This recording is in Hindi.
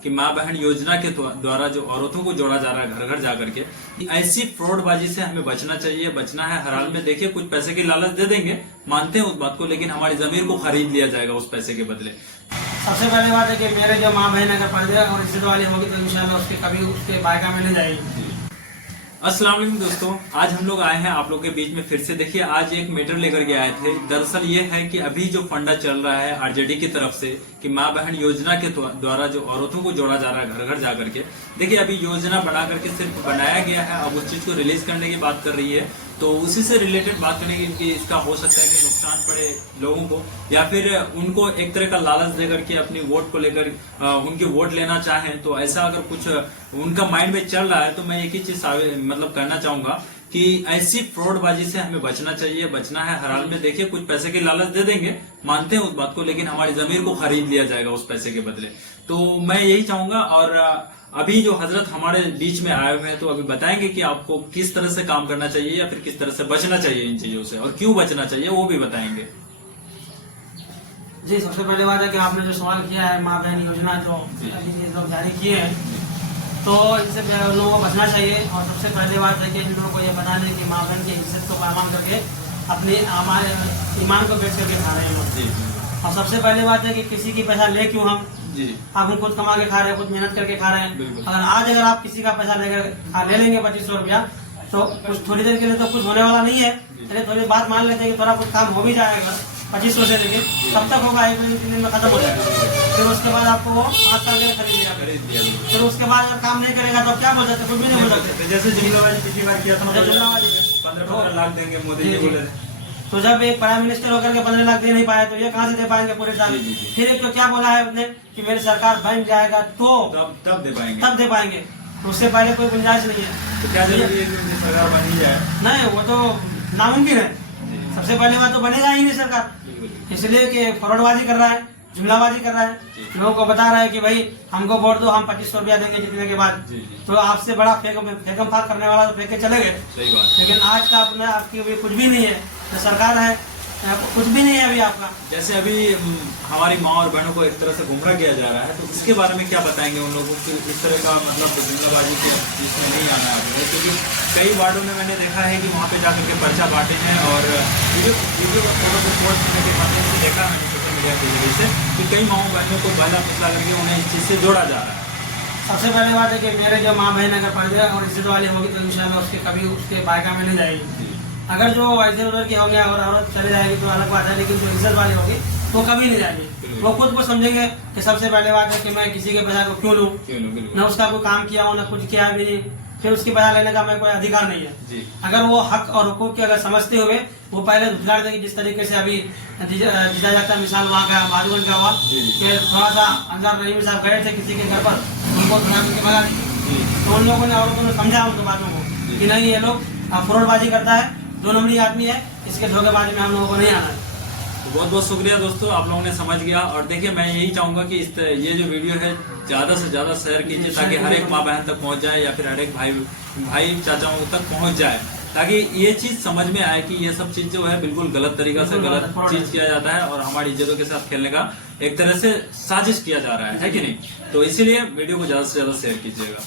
कि माँ बहन योजना के द्वारा जो औरतों को जोड़ा जा रहा है घर घर जाकर के, ऐसी फ्रॉडबाजी से हमें बचना चाहिए। बचना है हर हाल में। देखिए, कुछ पैसे की लालच दे देंगे, मानते हैं उस बात को, लेकिन हमारी जमीर को खरीद लिया जाएगा उस पैसे के बदले। सबसे पहली बात है कि मेरे जो माँ बहन अगर पर्दे और इज्जत वाली होगी तो इंशाल्लाह उसके कभी उसके बायका में नहीं जाएगी। अस्सलाम वालेकुम दोस्तों, आज हम लोग आए हैं आप लोग के बीच में फिर से। देखिए, आज एक मैटर लेकर के आए थे। दरअसल ये है कि अभी जो फंडा चल रहा है आरजेडी की तरफ से कि माँ बहन योजना के द्वारा जो औरतों को जोड़ा जा रहा है घर घर जाकर के। देखिए, अभी योजना बना करके सिर्फ बनाया गया है, अब उस चीज को रिलीज करने की बात कर रही है। तो उसी से रिलेटेड बात करने की इसका हो सकता है कि नुकसान पड़े लोगों को, या फिर उनको एक तरह का लालच देकर के अपनी वोट को लेकर उनकी वोट लेना चाहें। तो ऐसा अगर कुछ उनका माइंड में चल रहा है तो मैं एक ही चीज मतलब कहना चाहूंगा कि ऐसी फ्रॉडबाजी से हमें बचना चाहिए। बचना है हर हाल में। देखिए, कुछ पैसे की लालच दे देंगे, मानते हैं उस बात को, लेकिन हमारी जमीर को खरीद लिया जाएगा उस पैसे के बदले। तो मैं यही चाहूंगा। और अभी जो हजरत हमारे बीच में आए हुए हैं तो अभी बताएंगे कि आपको किस तरह से काम करना चाहिए या फिर किस तरह से बचना चाहिए इन चीजों से, और क्यों बचना चाहिए वो भी बताएंगे। जी, सबसे पहले बात है कि आपने जो सवाल किया है माँ बहन योजना जो अभी ये लोग जारी किए हैं, तो इनसे लोगों को बचना चाहिए। और सबसे पहले बात है कि इन लोगों को ये बताना है कि माँ बहन की इज्जत को पामान करके अपने हमारे ईमान को बेच करके खा रहे हैं। और सबसे पहली बात है कि किसी की पैसा ले क्यों हम आप खुद कमा के खा रहे हैं, खुद मेहनत करके खा रहे हैं। अगर आप किसी का पैसा लेकर ले लेंगे 2500 रुपया, तो कुछ थोड़ी देर के लिए तो कुछ होने वाला नहीं है। चलिए थोड़ी बात मान लेते हैं कि थोड़ा कुछ काम हो भी जाएगा 2500 से लेके, तब तक होगा 1 दिन 3 दिन में खत्म हो जाएगा। फिर उसके बाद आपको वो 5 साल के खरीद लिया। फिर उसके बाद अगर काम नहीं करेगा तो क्या बोल सकते, कुछ भी नहीं बोल सकते। जैसे जुमलाबाजी पिछली बार किया था, 15 लाख देंगे मोदी जी बोले। तो जब एक प्राइम मिनिस्टर होकर के 15 लाख दे नहीं पाए तो ये कहाँ से दे पाएंगे पूरे साल। फिर एक तो क्या बोला है उसने कि मेरी सरकार बन जाएगा तो तब दे पाएंगे। तो उससे पहले कोई गुंजाइश नहीं है। तो क्या जरूरी है कि सरकार बन ही जाए? नहीं, वो तो नामुमकिन है। सबसे पहली बात तो बनेगा ही नहीं सरकार, इसलिए कि फ्रॉडबाजी कर रहा है, जुमलाबाजी कर रहा है। लोगों को बता रहा है कि भाई हमको वोट दो, हम 2500 रुपया देंगे जीतने के बाद। तो आपसे बड़ा फेकम फाक करने वाला तो फेंके चले गए। सही बात। लेकिन आज का अपने आपकी कुछ भी नहीं है, तो सरकार है कुछ भी नहीं है अभी आपका। जैसे अभी हमारी माँ और बहनों को एक तरह से गुमराह किया जा रहा है, तो इसके बारे में क्या बताएंगे उन लोगों को? इस तरह का मतलब जुमलाबाजी के इसमें नहीं आना है, क्योंकि कई वार्डों में मैंने देखा है कि वहाँ पे जाकर के पर्चा बांटे हैं और वीडियो का फोटो को पोस्ट करने के माध्यम से देखा मैंने सोशल मीडिया के जरिए से कि कई माँ बहनों को बहला फुसला करके उन्हें इस चीज से जोड़ा जा रहा है। सबसे पहली बात है कि मेरे जो माँ बहन अगर पर्दे और इज्जत वाली होगी तो इंशाल्लाह उसके कभी उसके बायका में नहीं जाएगी। अगर जो इधर उधर की होगी और औरत चले जाएगी तो अलग बात है, लेकिन जो इज्जत वाली होगी वो कभी नहीं जाएगी। वो खुद को समझेंगे कि सबसे पहले बात है कि मैं किसी के पैसा को क्यों लूँ, न उसका कोई काम किया हूँ न कुछ किया भी नहीं, फिर उसकी पैसा लेने का मैं कोई अधिकार नहीं है। अगर वो हक और हुकूक के अगर समझते हुए वो पहले उद्घाट देंगे, जिस तरीके से अभी दिया जाता है। मिसाल वहाँ का माधुबन का हुआ कि थोड़ा सा अंजार रहीम साहब गए थे किसी के घर पर, उनको थोड़ा भगा दी, तो उन लोगों ने औरतों ने समझा उनके बातों को कि नहीं, ये लोग फ्रॉडबाजी करता है, 2 नंबरी आदमी है, इसके धोखेबाजी में हम लोगों को नहीं आना है। तो बहुत बहुत शुक्रिया दोस्तों, आप लोगों ने समझ गया। और देखिए, मैं यही चाहूंगा कि ये जो वीडियो है ज्यादा से ज्यादा शेयर कीजिए, ताकि हर एक माँ बहन तक पहुंच जाए, या फिर हर एक भाई चाचाओं तक पहुंच जाए, ताकि ये चीज समझ में आए कि ये सब चीज जो है बिल्कुल गलत तरीका से गलत चीज किया जाता है और हमारी इज्जतों के साथ खेलने का एक तरह से साजिश किया जा रहा है कि नहीं? तो इसीलिए वीडियो को ज्यादा से ज्यादा शेयर कीजिएगा।